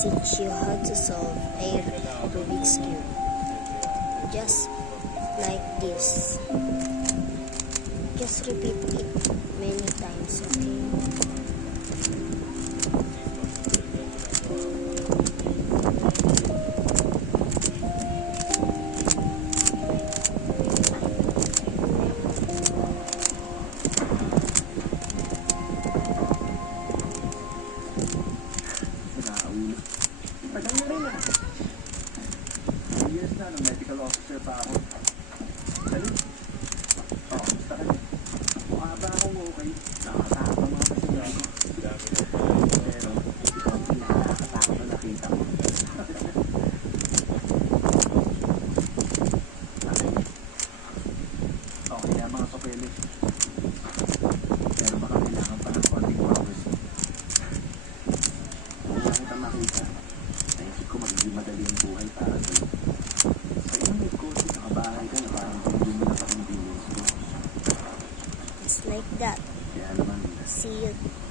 teach you how to solve a Rubik's Cube. Just like this. Just repeat it many times, okay? Tagal na rin ah. 2 years na, nung medical officer pa ako. Dali. Basta ka rin. Mukha ba akong okay? Nakakatakot ang mga pasyente ko. Pero, ikaw ang pinakakatakot na nakita ko. Okay na mga papeles. Pero baka kailangan pa ng konting powers. Kung kita makita, naisip ko magiging madali ang buhay para sa'yo. Sa iyong may kotse, nakabahay ka na parang hindi mo na pa-convenience ko. It's like that. Kaya naman, See you